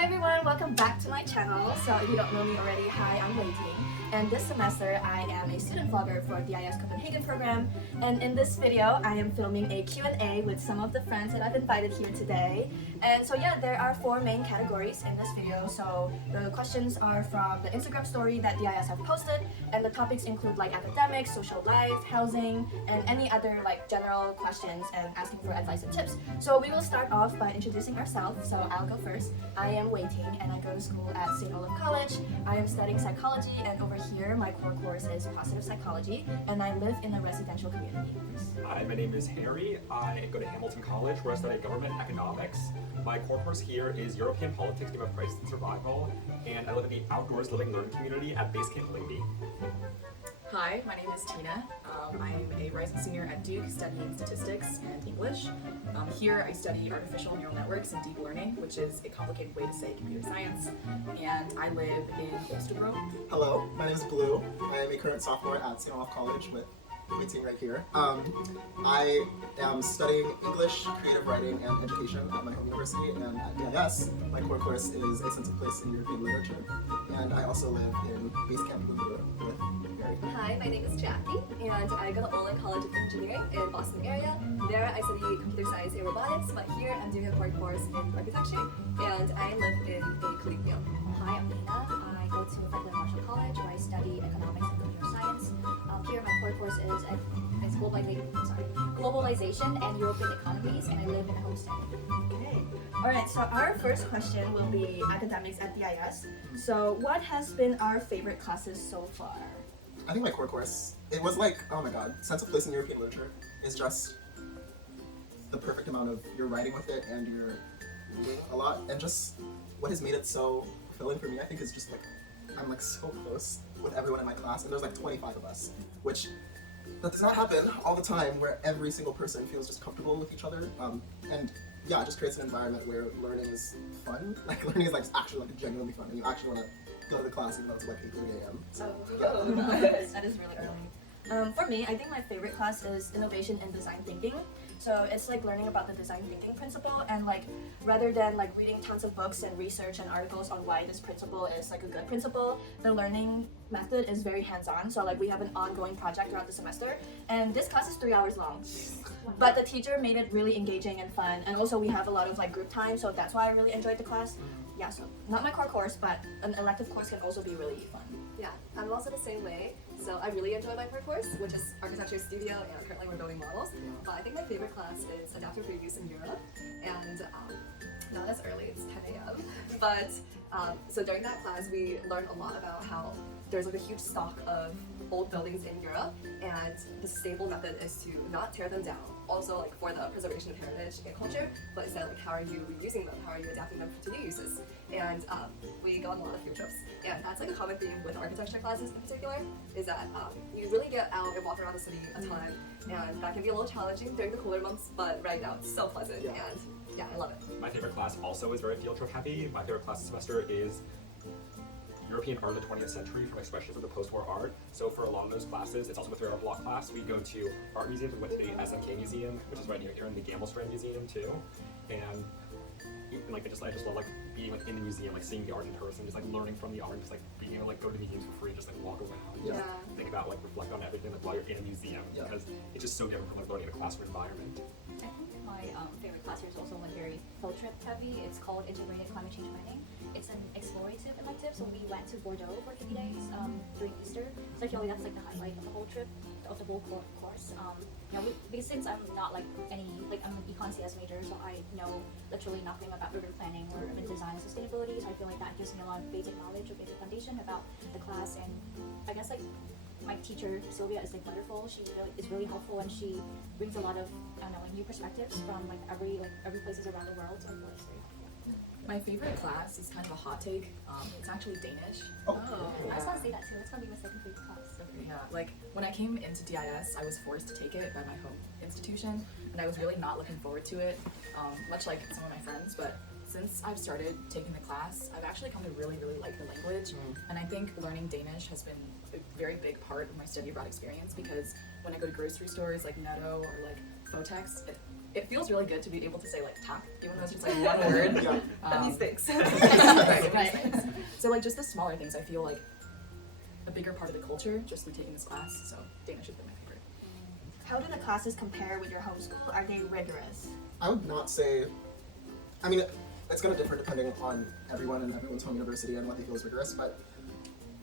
Hi everyone, welcome back to my channel. So if you don't know me already, hi, I'm Wei-Ting. And this semester I am a student vlogger for DIS Copenhagen program. And in this video, I am filming a Q&A with some of the friends that I've invited here today. And so yeah, there are 4 main categories in this video. So the questions are from the Instagram story that DIS have posted, and the topics include like academics, social life, housing, and any other like general questions and asking for advice and tips. So we will start off by introducing ourselves. So I'll go first. I am Wei-Ting and I go to school at St. Olaf College. I am studying psychology, and over here my core course is positive psychology, and I live in a residential community. Hi, my name is Harry. I go to Hamilton College where I study government economics. My core course here is European politics, game of crisis and survival, and I live in the outdoors living learning community at Base Camp Lady. Hi, my name is Tina. I'm a rising senior at Duke studying statistics and English. Here I study artificial neural networks and deep learning, which is a complicated way to say computer science, and I live in Holstebro. Hello, my name is Blue. I am a current sophomore at St. Olaf College with Wei-Ting right here. I am studying English, creative writing, and education at my home university, and at DIS, my core course is A Sense of Place in European Literature, and I also live in Base Camp Lady with Mary. Hi, my name is Jackie, and I go to Olin College of Engineering in Boston area. There I study computer science and robotics, but here I'm doing a core course in architecture, and I live in a collegium. Hi, I'm Nina. I go to Franklin Marshall College where I study economics and computer science. Here my core course is globalization and European economies, and I live in a homestead. Okay. Alright, so our first question will be academics at DIS. So what has been our favorite classes so far? I think my core course, it was like, oh my god, Sense of Place in European Literature is just the perfect amount of you're writing with it and you're doing a lot, and just what has made it so fulfilling for me, I think, is just like I'm like so close with everyone in my class, and there's like 25 of us, which that does not happen all the time where every single person feels just comfortable with each other, and yeah, it just creates an environment where learning is fun. Like learning is like actually like genuinely fun, and you actually want to go to the class even though it's like 8:30 a.m. So Yeah. that is really early. For me, I think my favorite class is innovation in design thinking. So it's like learning about the design thinking principle, and like rather than like reading tons of books and research and articles on why this principle is like a good principle, the learning method is very hands-on. So like we have an ongoing project throughout the semester, and this class is 3 hours long. But the teacher made it really engaging and fun, and also we have a lot of like group time, so that's why I really enjoyed the class. Yeah, so not my core course, but an elective course can also be really fun. Yeah, I'm also the same way. So I really enjoy my core course, which is architecture studio, and currently we're building models. But I think my favorite class is adaptive reuse in Europe, and not as early, it's 10 a.m. But so during that class, we learned a lot about how there's like a huge stock of old buildings in Europe, and the sustainable method is to not tear them down. Also, like for the preservation of heritage and culture, but instead, like how are you reusing them? How are you adapting them to new uses? And we go on a lot of field trips, and that's like a common theme with architecture classes in particular, is that you really get out and walk around the city a ton, and that can be a little challenging during the cooler months, but right now it's so pleasant, and yeah, I love it. My favorite class also is very field trip heavy. My favorite class this semester is European art of the 20th century from expressions of the post-war art. So for a lot of those classes, it's also a 3-hour block class. We go to art museums. We went to the SMK Museum, which is right near here, and the Gamble Strand Museum too. And like I just love like being like in the museum, like seeing the art in person, just like learning from the art, just like being able to like go to museums for free, just like walk around, just think about like reflect on everything like while you're in a museum, because it's just so different from like learning in a classroom environment. I think my favorite class here is also like very field trip heavy. It's called Integrated Climate Change Planning. It's an explorative elective, so we went to Bordeaux for 3 days during Easter. So I feel like that's like the highlight of the whole trip, of the whole course. Because since I'm not like I'm an econ CS major, so I know literally nothing about urban planning or urban design and sustainability. So I feel like that gives me a lot of basic knowledge or basic foundation about the class. And I guess like my teacher Sylvia is like wonderful. She is really helpful, and she brings a lot of like new perspectives from like every places around the world. So I feel like it's very helpful. My favorite class is kind of a hot take. It's actually Danish. I just want to say that too. It's gonna be my second favorite class. Yeah, like when I came into DIS, I was forced to take it by my home institution, and I was really not looking forward to it, much like some of my friends. But since I've started taking the class, I've actually come to really, really like the language, and I think learning Danish has been a very big part of my study abroad experience, because when I go to grocery stores like Netto or like Fotex, it feels really good to be able to say like tack, even though it's just like one word. Yeah. That means things. Right. So like just the smaller things, I feel like a bigger part of the culture just through taking this class. So Danish has been my favorite. How do the classes compare with your homeschool? Are they rigorous? I would not say. I mean, it's going to differ depending on everyone and everyone's home university and what they feel is rigorous, but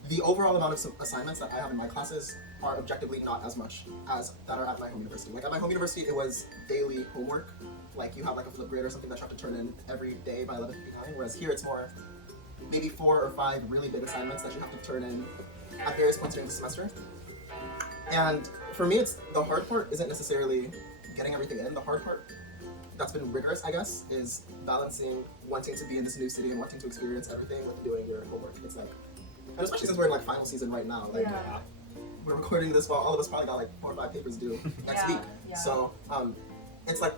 the overall amount of assignments that I have in my classes are objectively not as much as that are at my home university. Like at my home university, it was daily homework. Like you have like a flip grade or something that you have to turn in every day by 11:59, whereas here it's more maybe 4 or 5 really big assignments that you have to turn in at various points during the semester. And for me, it's the hard part isn't necessarily getting everything in. The hard part that's been rigorous, I guess, is balancing wanting to be in this new city and wanting to experience everything with doing your homework. It's like, and especially since we're in like final season right now, like we're recording this while all of us probably got like 4 or 5 papers due next week. Yeah. So it's like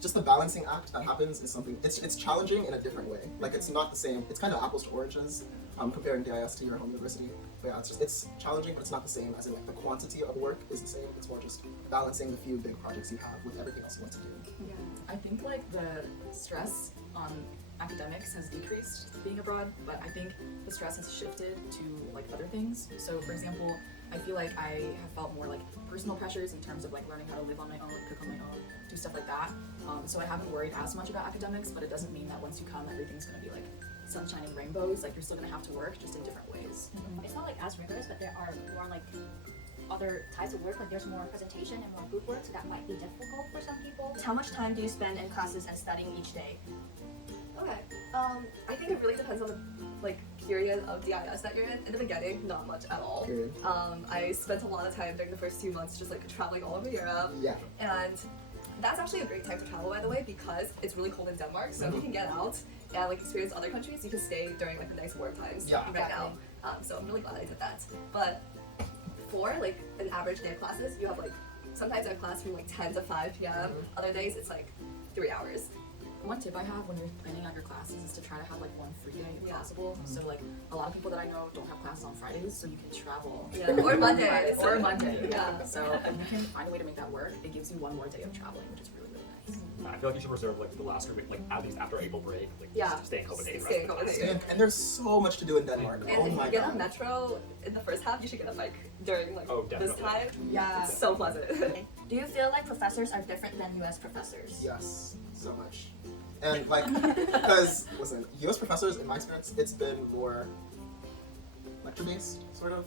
just the balancing act that happens is something. It's challenging in a different way. Like it's not the same. It's kind of apples to oranges comparing DIS to your home university. But yeah, it's challenging, but it's not the same. As in like the quantity of work is the same. It's more just balancing the few big projects you have with everything else you want to do. Yeah. I think like the stress on academics has decreased being abroad, but I think the stress has shifted to like other things. So for example, I feel like I have felt more like personal pressures in terms of like learning how to live on my own, cook on my own, do stuff like that. So I haven't worried as much about academics, but it doesn't mean that once you come, everything's gonna be like sunshine and rainbows. Like you're still gonna have to work, just in different ways. It's not like as rigorous, but there are more like other types of work. Like there's more presentation and more group work, so that might be difficult for some people. How much time do you spend in classes and studying each day? Okay. I think it really depends on the like period of DIS that you're in. In the beginning, not much at all. Period. I spent a lot of time during the first 2 months just like traveling all over Europe. Yeah. And that's actually a great time to travel, by the way, because it's really cold in Denmark. So if you can get out and like experience other countries, you can stay during like the nice warm times Yeah. right now. So I'm really glad I did that. But for like an average day of classes, you have like sometimes I have class from like 10 to 5 p.m. Other days it's like 3 hours. One tip I have when you're planning out your classes is to try to have like one free day if possible. So like a lot of people that I know don't have classes on Fridays, so you can travel. Yeah. Or Mondays. Or Monday. Yeah. So if you can find a way to make that work, it gives you one more day of traveling, which is really, really nice. I feel like you should reserve like the last week, like at least after April break, like Yeah. stay in Copenhagen. Stay in Copenhagen. And there's so much to do in Denmark. And Oh if my you get god. a metro in the first half, you should get a bike during like Oh, this definitely. time. Yeah. It's so pleasant. Do you feel like professors are different than US professors? Yes, so much. And like, because listen, U.S. professors, in my experience, it's been more lecture-based, sort of.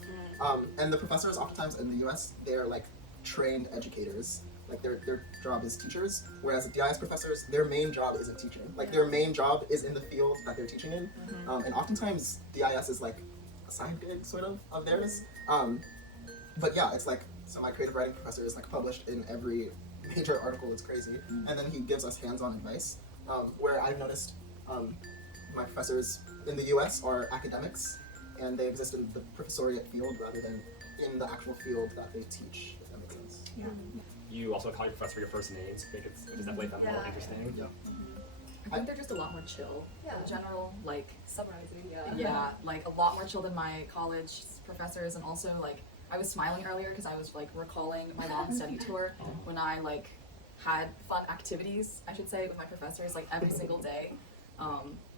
And the professors, oftentimes in the U.S., they're like trained educators. Like their job is teachers, whereas the DIS professors, their main job isn't teaching. Like their main job is in the field that they're teaching in. And oftentimes DIS is like a side gig, sort of theirs. But yeah, it's like, so my creative writing professor is like published in every major article. It's crazy. And then he gives us hands-on advice. Where I've noticed my professors in the US are academics, and they exist in the professoriate field rather than in the actual field that they teach, if that makes sense. Yeah. You also call your professor for your first names, which is definitely more Yeah. interesting. Yeah. I think they're just a lot more chill Yeah. in general. Like Summarizing, yeah, like a lot more chill than my college professors, and also like I was smiling earlier because I was like recalling my long study tour when I like had fun activities, I should say, with my professors like every single day.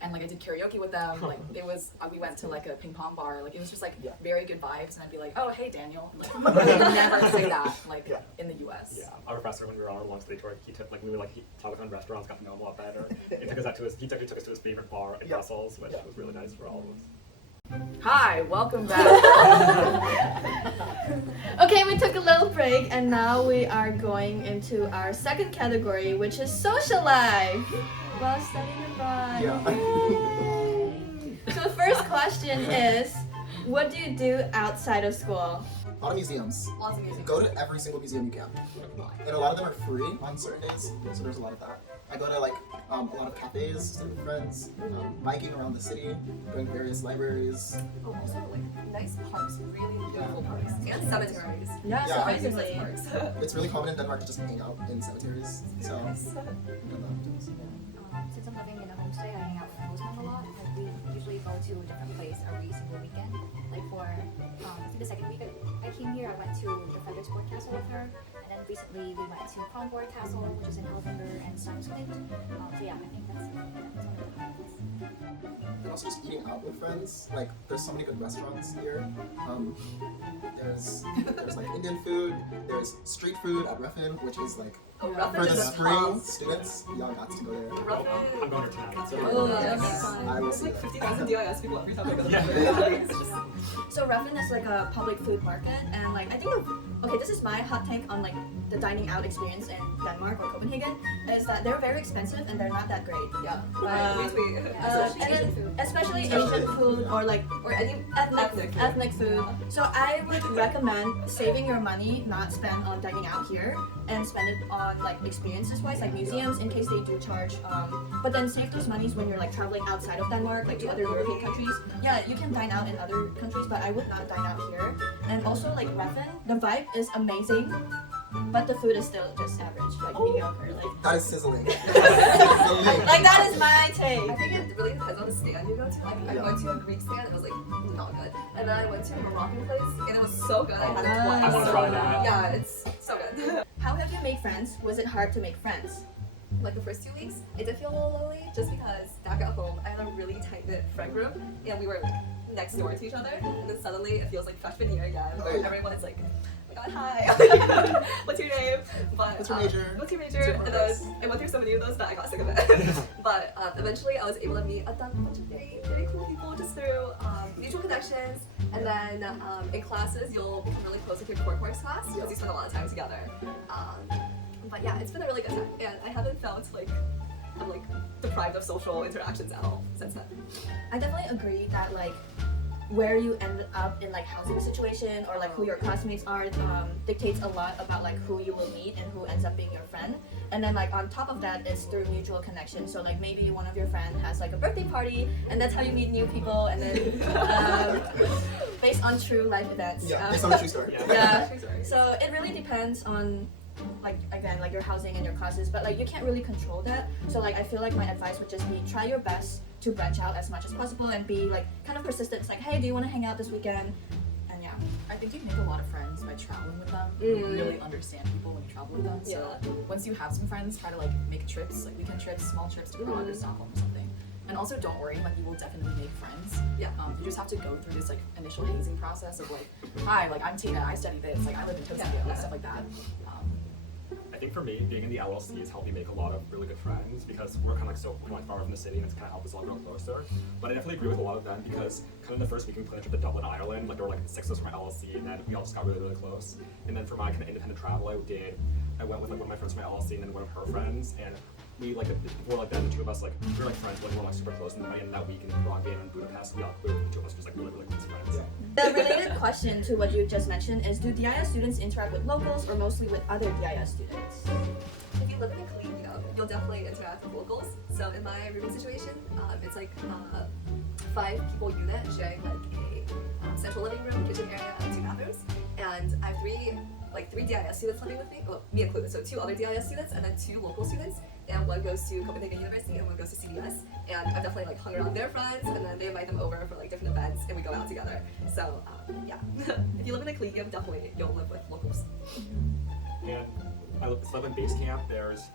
And like I did karaoke with them. Like it was, we went to like a ping pong bar. Like it was just like very good vibes. And I'd be like, oh hey Daniel. Like, I would never say that like in the U.S. Yeah, our professor, when we were on our long study tour, he took like we were like talking on restaurants, got to know him a lot better. He took us out to his, he took us to his favorite bar in Brussels, which was really nice for all of us. Hi, welcome back. Okay, we took a little break and now we are going into our second category, which is social life while studying abroad. Yeah. Yay! So the first question is, what do you do outside of school? A lot of museums. Lots of music. Go to every single museum you can. And a lot of them are free on certain days, so there's a lot of that. I go to like a lot of cafes, stay with friends, biking around the city, going to various libraries. Oh, also like nice parks, really beautiful parks, and cemeteries. Yeah, Yeah. surprisingly. Parks. It's really common in Denmark to just hang out in cemeteries. So, I don't know. Since I'm living in a homestay, I hang out with my host mom a lot. Like we usually go to a different place every single weekend. Like for I think the second week I came here, I went to the Feathered Sport Castle with her, and then recently we went to Kronborg Castle, which is in Helfinger and Steinsklint. So yeah, I think that's one of the highlights. And also just eating out with friends. Like, there's so many good restaurants here. There's like Indian food. There's street food at Ruffin, which is like Ruffin for the is a spring top. students. Y'all got to go there. Ruffin. I'm going to tonight. So, Oh, yes. I will There's see like that. 50,000 DIS people every time I go Yeah. there. It's just- So Ruffin is like a public food market, and like I think okay, this is my hot take on like the dining out experience in Denmark or Copenhagen, is that they're very expensive and they're not that great. Yeah. Um, Retweet. and then Asian food. especially Especially- Asian food or like Or any ethnic food. So I would recommend saving your money, not spend on dining out here, and spend it on like experiences wise, like museums in case they do charge. But then save those monies when you're like traveling outside of Denmark, like to other European countries. Yeah, you can dine out in other countries, but I would not dine out here. And also like Ruffin, the vibe is amazing, but the food is still just average, like mediocre. That is sizzling. Like that is my I take. think it really depends on the stand you go to. Like, I went to a Greek stand and it was like not good. And then I went to a Moroccan place and it was so good. I had it twice. I want to try that. Yeah, it's so good. How have you made friends? Was it hard to make friends? Like the first 2 weeks, it did feel a little lonely just because back at home I had a really tight-knit friend group and we were like next door to each other. And then suddenly it feels like freshman year again where everyone's like, oh my god, hi. What's your name? But, What's your major? What's your What's major? your And then purpose? I went through so many of those that I got sick of it. But eventually I was able to meet a bunch of very, very cool people just through mutual connections. And then in classes, you'll become really close with your core course class because you spend a lot of time together. But yeah, it's been a really good time. And I haven't felt like I'm like deprived of social interactions at all since then. I definitely agree that like where you end up in like housing situation or like who your classmates are dictates a lot about like who you will meet and who ends up being your friend. And then like on top of that, it's through mutual connection. So like maybe one of your friend has like a birthday party and that's how you meet new people. And then based on true life events. Yeah, based on a true story. Yeah. True story. So it really depends on like again like your housing and your classes, but like you can't really control that. So like I feel like my advice would just be try your best to branch out as much as possible and be like kind of persistent. It's like, hey, do you want to hang out this weekend? And yeah. I think you make a lot of friends by traveling with them. You really understand people when you travel with them. So once you have some friends, try to like make trips, like weekend trips, small trips to Prague or Stockholm or something. And also don't worry, like you will definitely make friends. Yeah. You just have to go through this like initial hazing process of like, hi, like I'm Tina, I study this, like I live in Tokyo, stuff like that. I think for me, being in the LLC has helped me make a lot of really good friends because we're kind of like so far from the city and it's kind of helped us all grow closer. But I definitely agree with a lot of them because kind of the first week we planned a trip to Dublin, Ireland, like there were like 6 of us from my LLC and then we all just got really, really close. And then for my kind of independent travel I went with like one of my friends from my LLC and then one of her friends, and we like before like that the two of us like we were like friends, but we were like super close, and then by the end of that week in Prague and Budapest the two of us were just like really, really close friends. Yeah. The related question to what you just mentioned is, do DIS students interact with locals or mostly with other DIS students? If you live in a collegium, you'll definitely interact with locals. So in my rooming situation, it's like 5 people unit sharing like a central living room, kitchen area, and 2 bathrooms. And I have 3 DIS students living with me, well, me included. So 2 other DIS students and then 2 local students. And one goes to Copenhagen University and one goes to CBS. And I've definitely like hung around their friends, and then they invite them over for like different events, and we go out together. So yeah, if you live in a collegium, definitely you'll live with locals. And I live in base camp. There's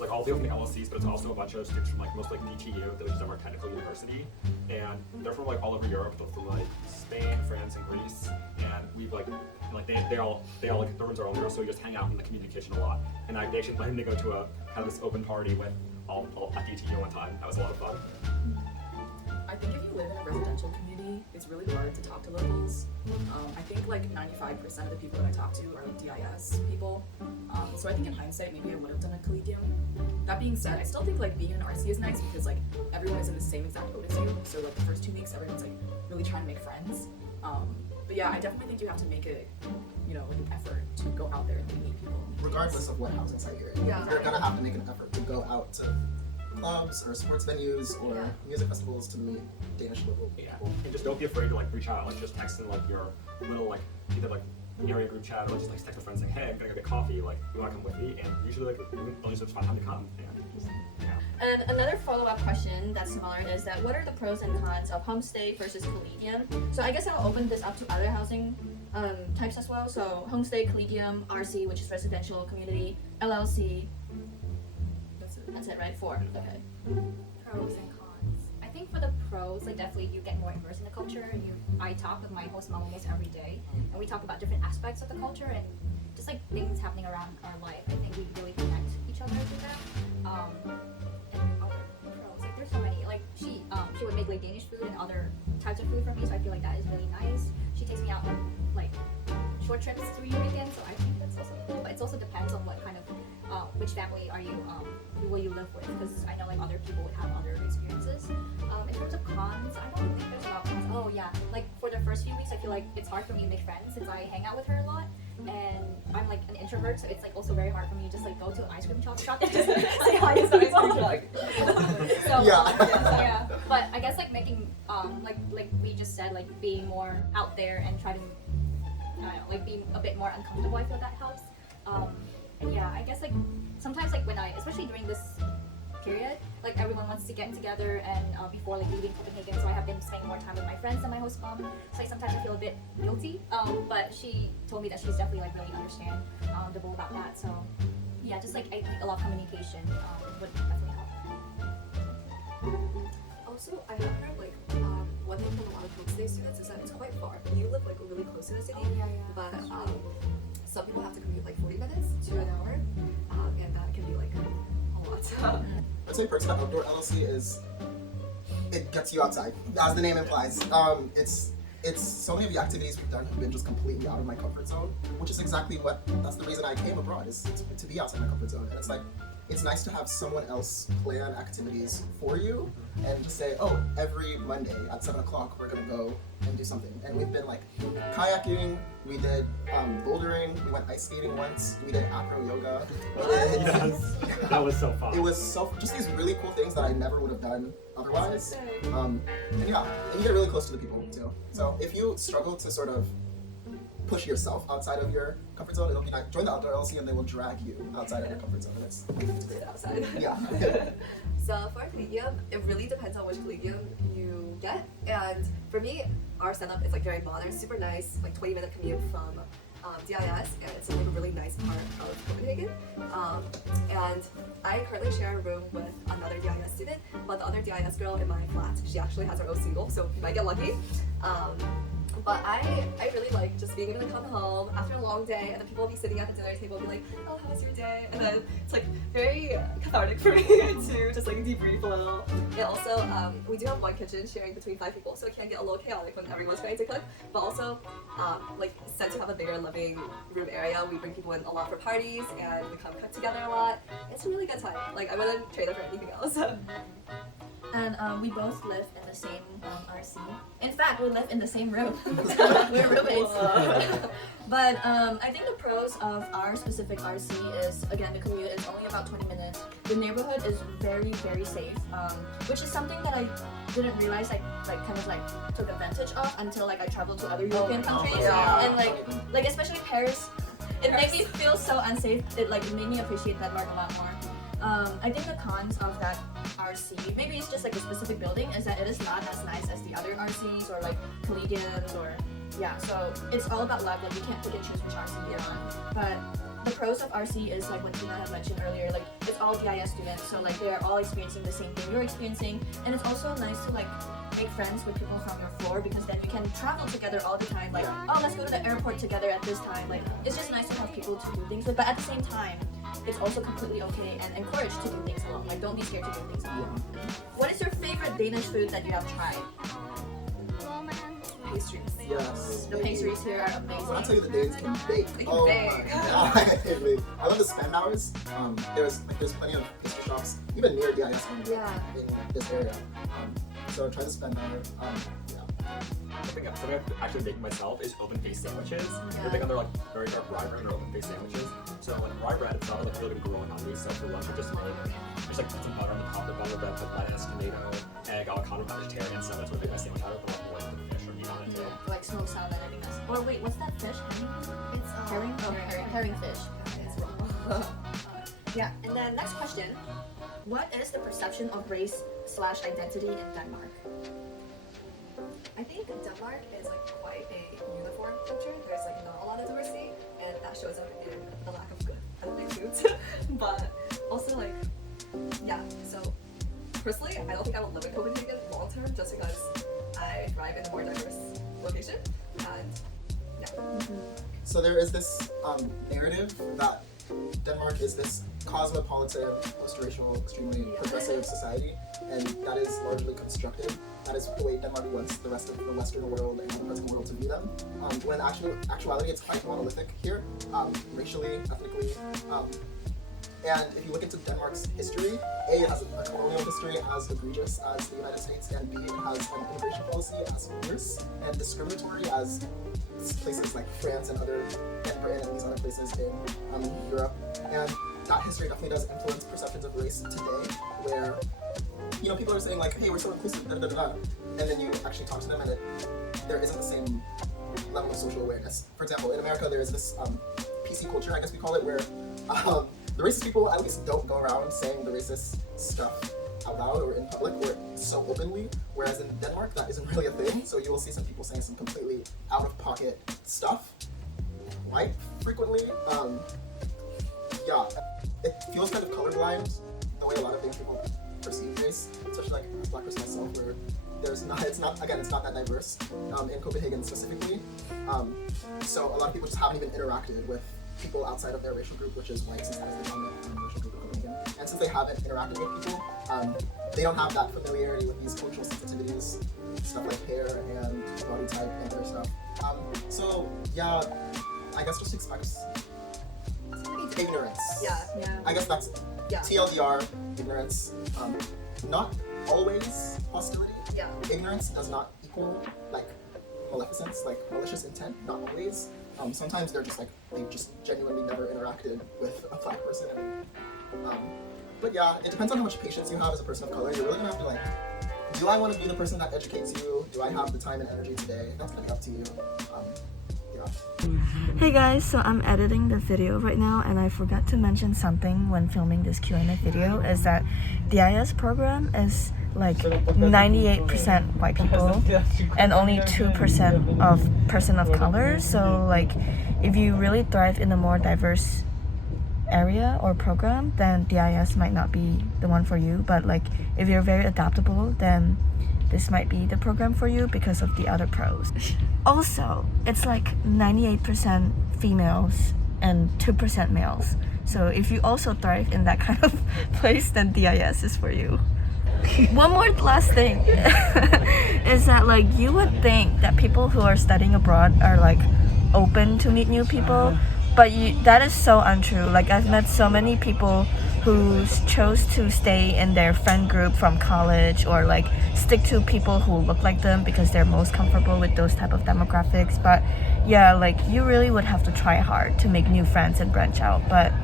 like all the different LLCs, but it's also a bunch of students from like most like DTU, which is our technical university, and they're from like all over Europe. They're from like Spain, France, and Greece, and we've like they all like the rooms are older, so we just hang out in the communication a lot. And they actually invited me to go to a kind of this open party with all at DTU one time. That was a lot of fun. I think if you live in a residential community, it's really hard to talk to locals. I think like 95% of the people that I talk to are like DIS people. So I think in hindsight, maybe I would have done a collegium. That being said, I still think like being in an RC is nice because like everyone is in the same exact boat as you. So like the first 2 weeks, everyone's like really trying to make friends. But yeah, I definitely think you have to make it, like an effort to go out there and meet people. Regardless of what housing site you're in, Yeah. you're gonna have to make an effort to go out to clubs or sports venues or music festivals to meet Danish local Yeah, people. and just don't be afraid to like reach out. Like just text in like your little like either like area group chat or just like text a friend saying, hey, I'm gonna go get coffee. Like, you wanna come with me? And usually like they'll usually find time to come. And, yeah. And another follow-up question that's similar is that what are the pros and cons of homestay versus collegium? So I guess I'll open this up to other housing types as well. So homestay, collegium, RC, which is residential community, LLC. That's it, right? 4. Okay. Pros and cons. I think for the pros, like definitely you get more immersed in the culture. I talk with my host mom almost every day, and we talk about different aspects of the culture and just like things happening around our life. I think we really connect each other with that. And other pros, like there's so many. Like she would make like Danish food and other types of food for me, so I feel like that is really nice. She takes me out on like short trips through your weekend, so I think that's also cool. But it also depends on what kind of which family are you who will you live with, because I know like other people would have other experiences. In terms of cons, I don't think there's a lot of cons. Oh yeah, like for the first few weeks I feel like it's hard for me to make friends since I hang out with her a lot and I'm like an introvert, so it's like also very hard for me to just like go to an ice cream shop and just say hi to some people. So yeah, but I guess like making like we just said, like being more out there and try to I don't know, like being a bit more uncomfortable, I feel that helps. And yeah, I guess like sometimes like when especially during this period, like everyone wants to get together and before like leaving Copenhagen, so I have been spending more time with my friends and my host mom. So like sometimes I feel a bit guilty, but she told me that she's definitely like really understandable about that. So yeah, just like I think a lot of communication would definitely help. Also, I have heard like one thing from a lot of homestay students is that it's quite far. You live like really close to the city, but some people have to commute like 40 minutes to an hour, and that can be like a lot. I'd say perks about outdoor LLC is it gets you outside, as the name implies. It's so many of the activities we've done have been just completely out of my comfort zone, which is exactly that's the reason I came abroad, is to be outside my comfort zone. And it's like, it's nice to have someone else plan activities for you and to say, oh, every Monday at 7 o'clock we're gonna go and do something. And we've been like kayaking, we did bouldering, we went ice skating once, we did acro yoga. Yes, that was so fun. It was just these really cool things that I never would have done otherwise. And yeah, and you get really close to the people too. So if you struggle to sort of push yourself outside of your comfort zone, it'll be nice. Join the outdoor LLC and they will drag you outside of your comfort zone. It's Great outside. Yeah. So for a collegium, it really depends on which collegium you get. And for me, our setup is like very modern, super nice, like 20-minute commute from DIS, and it's like a really nice part of Copenhagen. And I currently share a room with another DIS student, but the other DIS girl in my flat, she actually has her own single, so you might get lucky. But I really like just being able to come home after a long day, and then people will be sitting at the dinner table and be like, oh, how was your day? And then it's like very cathartic for me to just like debrief a little. And also, we do have one kitchen sharing between 5 people, so it can get a little chaotic when everyone's trying to cook. But also, like since we have a bigger living room area, we bring people in a lot for parties, and we come cook together a lot. It's a really good time. Like I wouldn't trade it for anything else. And we both live in the same RC. In fact, we live in the same room. We're roommates. But I think the pros of our specific RC is, again, the commute is only about 20 minutes. The neighborhood is very, very safe, which is something that I didn't realize I kind of took advantage of until I traveled to other European countries. And like especially Paris, it made me feel so unsafe. It made me appreciate Denmark a lot more. I think the cons of that RC, maybe it's just a specific building, is that it is not as nice as the other RCs or collegiums or so it's all about luck. You can't pick and choose which RC you're on. But the pros of RC is what Tina had mentioned earlier, it's all DIS students, so they're all experiencing the same thing you're experiencing, and it's also nice to make friends with people from your floor, because then you can travel together all the time. Oh, let's go to the airport together at this time. It's just nice to have people to do things with, but at the same time, it's also completely okay and encouraged to do things alone. Don't be scared to do things alone. What is your favorite Danish food that you have tried? Pastries. Yes. The pastries here are amazing. When I tell you the Danes can bake. They can bake. My God. I love the spend hours. There's plenty of pastry shops, even near DIS in this area. So try the spend hour. Something I've actually making myself is open-faced sandwiches. I think they're very dark rye bread or open-faced sandwiches. So rye bread, it's not really been growing on me. So for lunch, I just put some butter on the top of the butter bread, put lettuce, tomato, egg, avocado, vegetarian. So that's what I make my sandwich out of. But I'll put fish or meat on it too. Smoked salmon, I think that's. Or wait, what's that fish? It's herring. Oh, herring fish. It's wrong. Yeah. And then next question. What is the perception of race/identity in Denmark? I think Denmark is like quite a uniform country. There's like not a lot of diversity, and that shows up in the lack of good ethnic foods. But also like, yeah. So personally, I don't think I will live in Copenhagen long term, just because I thrive in a more diverse location. And yeah. So there is this narrative that Denmark is this cosmopolitan, post-racial, extremely progressive society, and that is largely constructed. That is the way Denmark wants the rest of the Western world and the present world to view them. When actuality, it's quite monolithic here, racially, ethnically. And if you look into Denmark's history, A, it has a colonial history as egregious as the United States, and B, it has an immigration policy as fierce and discriminatory as places like France and Britain and these other places in Europe. And that history definitely does influence perceptions of race today, where people are saying like, hey, we're so inclusive, da da da da, and then you actually talk to them and there isn't the same level of social awareness. For example, in America there is this PC culture, I guess we call it, where the racist people at least don't go around saying the racist stuff out loud or in public or so openly, whereas in Denmark that isn't really a thing. So you will see some people saying some completely out-of-pocket stuff quite frequently. Yeah, it feels kind of colorblind the way a lot of things people perceive race, especially like a black person myself, where it's not that diverse in Copenhagen specifically. So a lot of people just haven't even interacted with people outside of their racial group, which is white, since that is the dominant racial group of Copenhagen. And since they haven't interacted with people, they don't have that familiarity with these cultural sensitivities, stuff like hair and body type and other stuff. So yeah, I guess just expect ignorance. Yeah. I guess that's TLDR, ignorance. Not always hostility. Yeah. Ignorance does not equal like maleficence, like malicious intent. Not always. Sometimes they've just genuinely never interacted with a black person. But yeah, it depends on how much patience you have as a person of color. You're really gonna have to like, do I want to be the person that educates you? Do I have the time and energy today? That's gonna be up to you. Hey guys, so I'm editing the video right now, and I forgot to mention something when filming this Q&A video, is that the DIS program is like 98% white people and only 2% of person of color. So like if you really thrive in a more diverse area or program, then DIS might not be the one for you. But like if you're very adaptable, then this might be the program for you because of the other pros. Also, it's like 98% females and 2% males. So if you also thrive in that kind of place, then DIS is for you. One more last thing is that like you would think that people who are studying abroad are like open to meet new people, but that is so untrue. Like I've met so many people who chose to stay in their friend group from college, or like stick to people who look like them because they're most comfortable with those type of demographics. But yeah, like you really would have to try hard to make new friends and branch out, but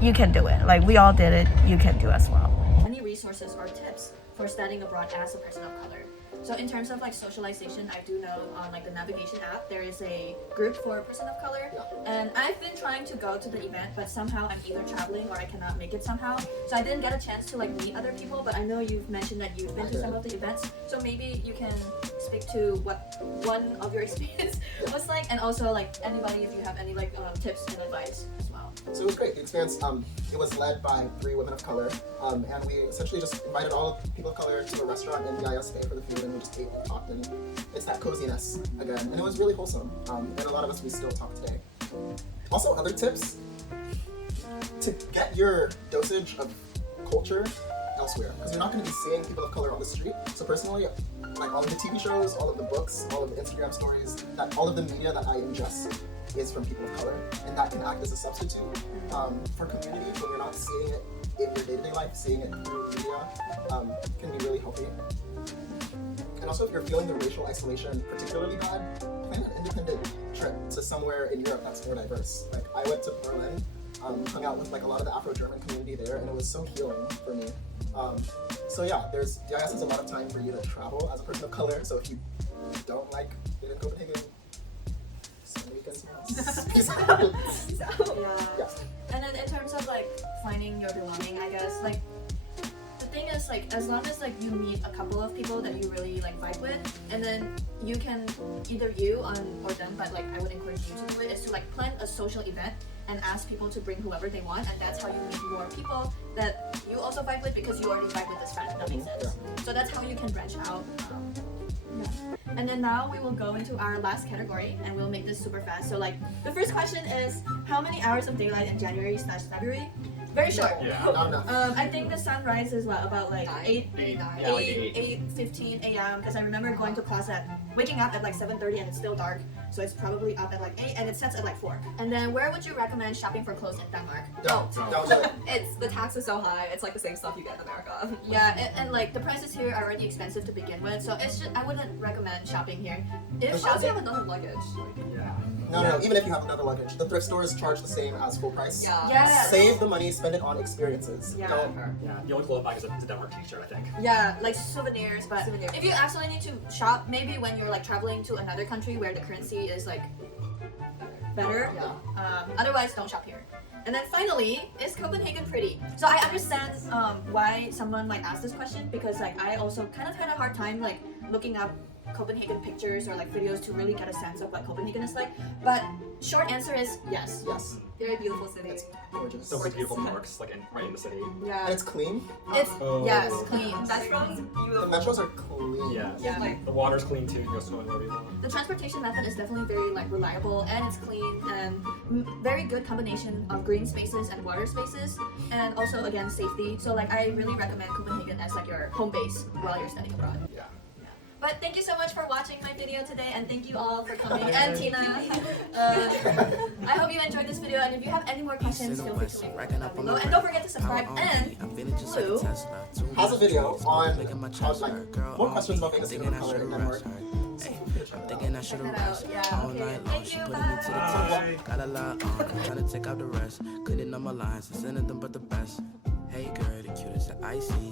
you can do it. Like we all did it, you can do as well. Any resources or tips for studying abroad as a person of color? So in terms of like socialization, I do know on like the navigation app there is a group for a person of color, and I've been trying to go to the event, but somehow I'm either traveling or I cannot make it somehow, so I didn't get a chance to like meet other people. But I know you've mentioned that you've been to some of the events, so maybe you can speak to what one of your experience was like, and also like anybody if you have any like tips and advice as well. So it was great. The experience, it was led by 3 women of color, and we essentially just invited all people of color to a restaurant in DIS Bay for the food, and we just ate and talked, and it's that coziness again, and it was really wholesome, and a lot of us, we still talk today. Also, other tips to get your dosage of culture elsewhere, because you're not going to be seeing people of color on the street. So personally, like all of the TV shows, all of the books, all of the Instagram stories, that all of the media that I ingest is from people of color, and that can act as a substitute for community when you're not seeing it in your day-to-day life. Seeing it through media can be really healthy. And also, if you're feeling the racial isolation particularly bad, plan an independent trip to somewhere in Europe that's more diverse. Like I went to Berlin, hung out with like a lot of the Afro-German community there, and it was so healing for me. So yeah, DIS has a lot of time for you to travel as a person of color. So if you don't like being in Copenhagen, spend the weekends. Yeah. And then in terms of like finding your belonging, I guess like thing is like as long as like you meet a couple of people that you really like vibe with, and then you can either you or them, but like I would encourage you to do it, is to like plan a social event and ask people to bring whoever they want, and that's how you meet more people that you also vibe with because you already vibe with this friend. That makes sense. So that's how you can branch out. Yeah. And then now we will go into our last category, and we'll make this super fast. So like the first question is, how many hours of daylight in January/February? Very short. Yeah. Not enough. I think the sun rises about like 9? 8:15 a.m. because I remember going to class waking up at like 7:30 and it's still dark, so it's probably up at like 8 and it sets at like 4. And then where would you recommend shopping for clothes in Denmark? Don't do it. It's the tax is so high. It's like the same stuff you get in America. Yeah, and like the prices here are already expensive to begin with, so it's just I wouldn't recommend shopping here. If Unless you shopping, have another luggage. Yeah. No, even if you have another luggage, the thrift stores charge the same as full price. Yeah. Yes. Save the money, spend it on experiences. Yeah. Don't. Yeah. The only clothes bag is a Denmark t-shirt, I think. yeah, like souvenirs. But Souvenirs. if you absolutely need to shop, maybe when you're like traveling to another country where the currency is like better. Yeah. Otherwise, don't shop here. And then finally, is Copenhagen pretty? So I understand why someone might ask this question, because like I also kind of had a hard time like looking up Copenhagen pictures or like videos to really get a sense of what Copenhagen is like. But short answer is yes. Yes. Very beautiful city. It's gorgeous. So many beautiful parks, like right in the city. Yeah. And it's clean. It's Oh. yes, clean. Metros, The beautiful. metros are clean. Yeah. Yeah. Like, The water's clean too. You can go swimming wherever you want. The transportation method is definitely very like reliable, and it's clean, and very good combination of green spaces and water spaces, and also again safety. So like I really recommend Copenhagen as like your home base while you're studying abroad. Yeah. But thank you so much for watching my video today, and thank you all for coming, and Tina. I hope you enjoyed this video, and if you have any more questions, feel free to leave them down below. And don't forget to subscribe, and Blue Has a video on more questions about being a student of color in Denmark. I'm thinking I should have rushed Yeah, all okay. night long. Thank She you, put me to the bye. test. Got a lot on. I'm trying to take out the rest. Cleaning up my lines. It's anything but the best. Hey girl, the cutest that I see.